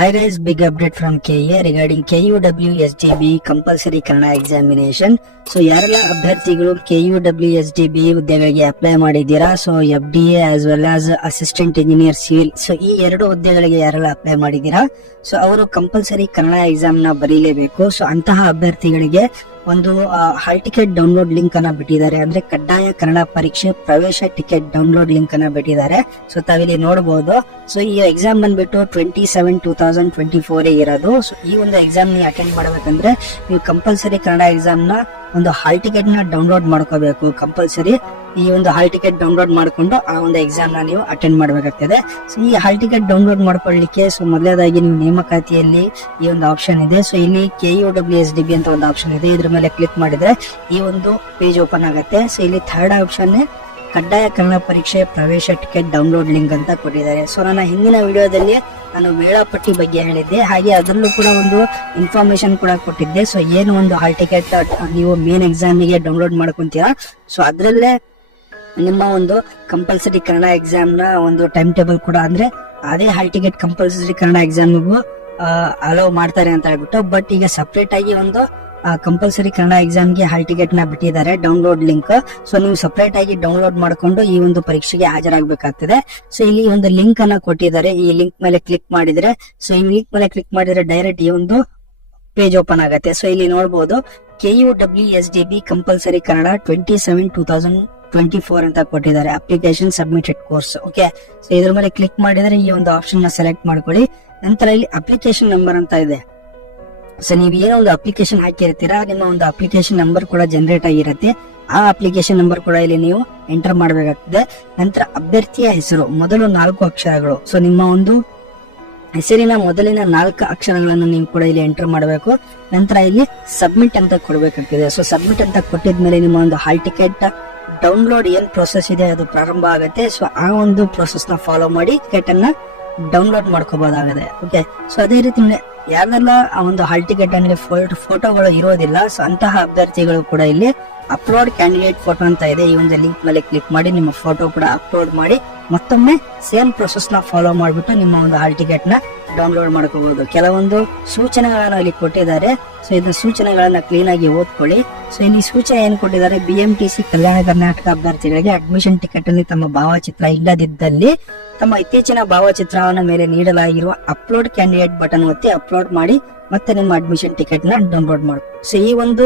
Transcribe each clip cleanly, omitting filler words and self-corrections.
Hi guys, big update from KA regarding KUWSDB compulsory Kannada examination. So ಯಾರೆಲ್ಲ ಅಭ್ಯರ್ಥಿಗಳು KUWSDB ಹುದ್ದೆಗಳಿಗೆ apply ಮಾಡಿದ್ದೀರಾ, so FDA as well as assistant engineer civil, so ಈ ಎರಡು ಹುದ್ದೆಗಳಿಗೆ ಯಾರೆಲ್ಲ ಅಪ್ಲೈ ಮಾಡಿದ್ದೀರಾ, ಸೊ ಅವರು ಕಂಪಲ್ಸರಿ ಕನ್ನಡ ಎಕ್ಸಾಮ್ ನ ಬರೀಲೇಬೇಕು. ಸೊ ಅಂತಹ ಅಭ್ಯರ್ಥಿಗಳಿಗೆ ಒಂದು ಹಾಲ್ ಟಿಕೆಟ್ ಡೌನ್ಲೋಡ್ ಲಿಂಕ್ ಅನ್ನ ಬಿಟ್ಟಿದ್ದಾರೆ. ಅಂದ್ರೆ ಕಡ್ಡಾಯ ಕನ್ನಡ ಪರೀಕ್ಷೆ ಪ್ರವೇಶ ಟಿಕೆಟ್ ಡೌನ್ಲೋಡ್ ಲಿಂಕ್ ಅನ್ನ ಬಿಟ್ಟಿದ್ದಾರೆ. ಸೊ ತಾವಿಲ್ಲಿ ನೋಡಬಹುದು. ಸೊ ಈ ಎಕ್ಸಾಮ್ ಬಂದ್ಬಿಟ್ಟು 27/2024 ಇರೋದು. ಸೊ ಈ ಒಂದು ಎಕ್ಸಾಮ್ ನೀವು ಅಟೆಂಡ್ ಮಾಡಬೇಕಂದ್ರೆ ನೀವು ಕಂಪಲ್ಸರಿ ಕನ್ನಡ ಎಕ್ಸಾಮ್ ನ ಒಂದು ಹಾಲ್ ಟಿಕೆಟ್ ನ ಡೌನ್ಲೋಡ್ ಮಾಡ್ಕೋಬೇಕು. ಕಂಪಲ್ಸರಿ ಈ ಒಂದು ಹಾಲ್ ಟಿಕೆಟ್ ಡೌನ್ಲೋಡ್ ಮಾಡ್ಕೊಂಡು ಆ ಒಂದು ಎಕ್ಸಾಮ್ ನ ನೀವು ಅಟೆಂಡ್ ಮಾಡಬೇಕಾಗ್ತದೆ. ಸೊ ಈ ಹಾಲ್ ಟಿಕೆಟ್ ಡೌನ್ಲೋಡ್ ಮಾಡ್ಕೊಳ್ಳಿಕ್ಕೆ ಸೊ ಮೊದಲನೇದಾಗಿ ನೀವು ನೇಮಕಾತಿಯಲ್ಲಿ ಈ ಒಂದು ಆಪ್ಷನ್ ಇದೆ. ಸೊ ಇಲ್ಲಿ KUWSDB ಅಂತ ಒಂದು ಆಪ್ಷನ್ ಇದೆ. ಇದ್ರ ಮೇಲೆ ಕ್ಲಿಕ್ ಮಾಡಿದ್ರೆ ಈ ಒಂದು ಪೇಜ್ ಓಪನ್ ಆಗುತ್ತೆ. ಸೊ ಇಲ್ಲಿ ಥರ್ಡ್ ಆಪ್ಷನ್ ಕಡ್ಡಾಯ ಕನ್ನಡ ಪರೀಕ್ಷೆ ಪ್ರವೇಶ ಟಿಕೆಟ್ ಡೌನ್ಲೋಡ್ ಲಿಂಕ್ ಅಂತ ಕೊಟ್ಟಿದ್ದಾರೆ. ಸೊ ನನ್ನ ಹಿಂದಿನ ವಿಡಿಯೋದಲ್ಲಿ ನಾನು ವೇಳಾಪಟ್ಟಿ ಬಗ್ಗೆ ಹೇಳಿದ್ದೆ, ಹಾಗೆ ಅದರಲ್ಲೂ ಕೂಡ ಒಂದು ಇನ್ಫಾರ್ಮೇಶನ್ ಕೂಡ ಕೊಟ್ಟಿದ್ದೆ. ಸೊ ಏನು ಒಂದು ಹಾಲ್ ಟಿಕೆಟ್ ನೀವು ಮೇನ್ ಎಕ್ಸಾಮಿಗೆ ಡೌನ್ಲೋಡ್ ಮಾಡ್ಕೊಂತೀರಾ, ಸೊ ಅದ್ರಲ್ಲೇ ನಿಮ್ಮ ಒಂದು ಕಂಪಲ್ಸರಿ ಕನ್ನಡ ಎಕ್ಸಾಮ್ ನ ಒಂದು ಟೈಮ್ ಟೇಬಲ್ ಕೂಡ, ಅಂದ್ರೆ ಅದೇ ಹಾಲ್ ಟಿಕೆಟ್ ಕಂಪಲ್ಸರಿ ಕನ್ನಡ ಎಕ್ಸಾಮ್ಗೂ ಅಲೋ ಮಾಡ್ತಾರೆ ಅಂತ ಹೇಳ್ಬಿಟ್ಟು. ಬಟ್ ಈಗ ಸಪ್ರೇಟ್ ಆಗಿ ಒಂದು ಕಂಪಲ್ಸರಿ ಕನ್ನಡ ಎಕ್ಸಾಮ್ಗೆ ಹಾಲ್ ಟಿಕೆಟ್ ನ ಬಿಟ್ಟಿದ್ದಾರೆ ಡೌನ್ಲೋಡ್ ಲಿಂಕ್. ಸೊ ನೀವು ಸಪರೇಟ್ ಆಗಿ ಡೌನ್ಲೋಡ್ ಮಾಡ್ಕೊಂಡು ಈ ಒಂದು ಪರೀಕ್ಷೆಗೆ ಹಾಜರಾಗಬೇಕಾಗ್ತದೆ. ಸೊ ಇಲ್ಲಿ ಒಂದು ಲಿಂಕ್ ಅನ್ನ ಕೊಟ್ಟಿದ್ದಾರೆ. ಈ ಲಿಂಕ್ ಮೇಲೆ ಕ್ಲಿಕ್ ಮಾಡಿದ್ರೆ, ಸೊ ಈ ಲಿಂಕ್ ಮೇಲೆ ಕ್ಲಿಕ್ ಮಾಡಿದ್ರೆ ಡೈರೆಕ್ಟ್ ಈ ಒಂದು ಪೇಜ್ ಓಪನ್ ಆಗುತ್ತೆ. ಸೊ ಇಲ್ಲಿ ನೋಡಬಹುದು KUWSDB ಕಂಪಲ್ಸರಿ ಕನ್ನಡ 27/2024 ಅಂತ ಕೊಟ್ಟಿದ್ದಾರೆ. Application submitted course. Okay, so ಇದ್ರ ಮೇಲೆ ಕ್ಲಿಕ್ ಮಾಡಿದ್ರೆ ಈ ಒಂದು ಆಪ್ಷನ್ ನ ಸೆಲೆಕ್ಟ್ ಮಾಡ್ಕೊಳ್ಳಿ. ನಂತರ ಇಲ್ಲಿ ಅಪ್ಲಿಕೇಶನ್ ನಂಬರ್ ಅಂತ ಇದೆ. ಸೊ ನೀವು ಏನೋ ಒಂದು ಅಪ್ಲಿಕೇಶನ್ ಹಾಕಿರ್ತೀರಾ, ನಿಮ್ಮ ಒಂದು ಅಪ್ಲಿಕೇಶನ್ ನಂಬರ್ ಕೂಡ ಜನರೇಟ್ ಆಗಿರುತ್ತೆ. ಆ ಅಪ್ಲಿಕೇಶನ್ ನಂಬರ್ ಕೂಡ ಇಲ್ಲಿ ನೀವು ಎಂಟರ್ ಮಾಡಬೇಕಾಗ್ತದೆ. ನಂತರ ಅಭ್ಯರ್ಥಿಯ ಹೆಸರು ಮೊದಲು 4 ಅಕ್ಷರಗಳು. ಸೊ ನಿಮ್ಮ ಒಂದು ಹೆಸರಿನ ಮೊದಲಿನ 4 ಅಕ್ಷರಗಳನ್ನು ನೀವು ಕೂಡ ಇಲ್ಲಿ ಎಂಟರ್ ಮಾಡಬೇಕು. ನಂತರ ಇಲ್ಲಿ ಸಬ್ಮಿಟ್ ಅಂತ ಕೊಡಬೇಕಾಗ್ತದೆ. ಸೊ ಸಬ್ಮಿಟ್ ಅಂತ ಕೊಟ್ಟಿದ್ಮೇಲೆ ನಿಮ್ಮ ಒಂದು ಹಾಲ್ ಟಿಕೆಟ್ ಡೌನ್ಲೋಡ್ ಏನ್ ಪ್ರೊಸೆಸ್ ಇದೆ ಅದು ಪ್ರಾರಂಭ ಆಗುತ್ತೆ. ಸೊ ಆ ಒಂದು ಪ್ರೊಸೆಸ್ ನ ಫಾಲೋ ಮಾಡಿ ಟಿಕೆಟ್ ಅನ್ನ ಡೌನ್ಲೋಡ್ ಮಾಡ್ಕೋಬಹುದಾಗಿದೆ. ಓಕೆ, ಸೊ ಅದೇ ರೀತಿ ಯಾರೆಲ್ಲ ಆ ಒಂದು ಹಾಲ್ ಟಿಕೆಟ್ ಅಂದ್ರೆ ಫೋಟೋಗಳು ಇರೋದಿಲ್ಲ, ಸೊ ಅಂತಹ ಅಭ್ಯರ್ಥಿಗಳು ಕೂಡ ಇಲ್ಲಿ ಅಪ್ಲೋಡ್ ಕ್ಯಾಂಡಿಡೇಟ್ ಫೋಟೋ ಅಂತ ಇದೆ. ಈ ಒಂದು ಲಿಂಕ್ ಮೇಲೆ ಕ್ಲಿಕ್ ಮಾಡಿ ನಿಮ್ಮ ಫೋಟೋ ಕೂಡ ಅಪ್ಲೋಡ್ ಮಾಡಿ ಮತ್ತೊಮ್ಮೆ ಸೇಮ್ ಪ್ರೊಸೆಸ್ ನ ಫಾಲೋ ಮಾಡ್ಬಿಟ್ಟು ನಿಮ್ಮ ಒಂದು ಹಾಲ್ ಟಿಕೆಟ್ ನ ಡೌನ್ಲೋಡ್ ಮಾಡ್ಕೋಬಹುದು. ಕೆಲವೊಂದು ಸೂಚನೆಗಳನ್ನ ಇಲ್ಲಿ ಕೊಟ್ಟಿದ್ದಾರೆ. ಸೊ ಇದನ್ನ ಸೂಚನೆಗಳನ್ನ ಕ್ಲೀನ್ ಆಗಿ ಓದ್ಕೊಳ್ಳಿ. ಸೊ ಇಲ್ಲಿ ಸೂಚನೆ ಏನ್ ಕೊಟ್ಟಿದ್ದಾರೆ, BMTC ಕಲ್ಯಾಣ ಕರ್ನಾಟಕ ಅಭ್ಯರ್ಥಿಗಳಿಗೆ ಅಡ್ಮಿಷನ್ ಟಿಕೆಟ್ ಅಲ್ಲಿ ತಮ್ಮ ಭಾವಚಿತ್ರ ಇಲ್ಲದಿದ್ದಲ್ಲಿ ತಮ್ಮ ಇತ್ತೀಚಿನ ಭಾವಚಿತ್ರವನ್ನ ಮೇಲೆ ನೀಡಲಾಗಿರುವ ಅಪ್ಲೋಡ್ ಕ್ಯಾಂಡಿಡೇಟ್ ಬಟನ್ ಒತ್ತಿ ಅಪ್ಲೋಡ್ ಮಾಡಿ ಮತ್ತೆ ನಿಮ್ಮ ಅಡ್ಮಿಷನ್ ಟಿಕೆಟ್ ನ ಡೌನ್ಲೋಡ್ ಮಾಡಿ. ಸೊ ಈ ಒಂದು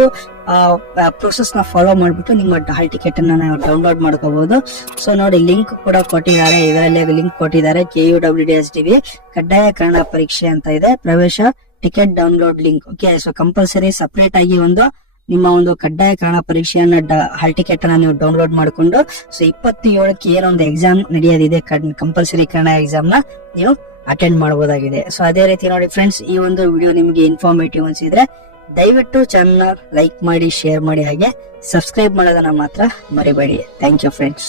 ಪ್ರೊಸೆಸ್ ನ ಫಾಲೋ ಮಾಡ್ಬಿಟ್ಟು ನಿಮ್ಮ ಹಾಲ್ ಟಿಕೆಟ್ ಅನ್ನ ನಾವು ಡೌನ್ಲೋಡ್ ಮಾಡ್ಕೋಬಹುದು. ಸೊ ನೋಡಿ ಲಿಂಕ್ ಕೂಡ ಕೊಟ್ಟಿದ್ದಾರೆ. ಇದರಲ್ಲಿ ಲಿಂಕ್ ಕೊಟ್ಟಿದ್ದಾರೆ KUWSDB ಕಡ್ಡಾಯ ಕನ್ನಡ ಪರೀಕ್ಷೆ ಅಂತ ಇದೆ, ಪ್ರವೇಶ ticket download link. Okay, so compulsory separate ಆಗಿ ಒಂದು ನಿಮ್ಮ ಒಂದು ಕಡ್ಡಾಯ ಕನ್ನಡ ಪರೀಕ್ಷೆಯನ್ನ ಹಾಲ್ ಟಿಕೆಟ್ ಅನ್ನ ನೀವು ಡೌನ್ಲೋಡ್ ಮಾಡಿಕೊಂಡು ಸೊ 27ಕ್ಕೆ ಏನೊಂದು ಎಕ್ಸಾಮ್ ನಡೆಯೋದಿದೆ ಕಂಪಲ್ಸರಿ ಕನ್ನಡ ಎಕ್ಸಾಮ್ ನ ನೀವು ಅಟೆಂಡ್ ಮಾಡಬಹುದಾಗಿದೆ. ಸೊ ಅದೇ ರೀತಿ ನೋಡಿ ಫ್ರೆಂಡ್ಸ್, ಈ ಒಂದು ವಿಡಿಯೋ ನಿಮಗೆ ಇನ್ಫಾರ್ಮೇಟಿವ್ ಅನ್ಸಿದ್ರೆ ದಯವಿಟ್ಟು ಚಾನಲ್ ಲೈಕ್ ಮಾಡಿ, ಶೇರ್ ಮಾಡಿ, ಹಾಗೆ ಸಬ್ಸ್ಕ್ರೈಬ್ ಮಾಡೋದನ್ನ ಮಾತ್ರ ಮರಿಬೇಡಿ. Thank you friends.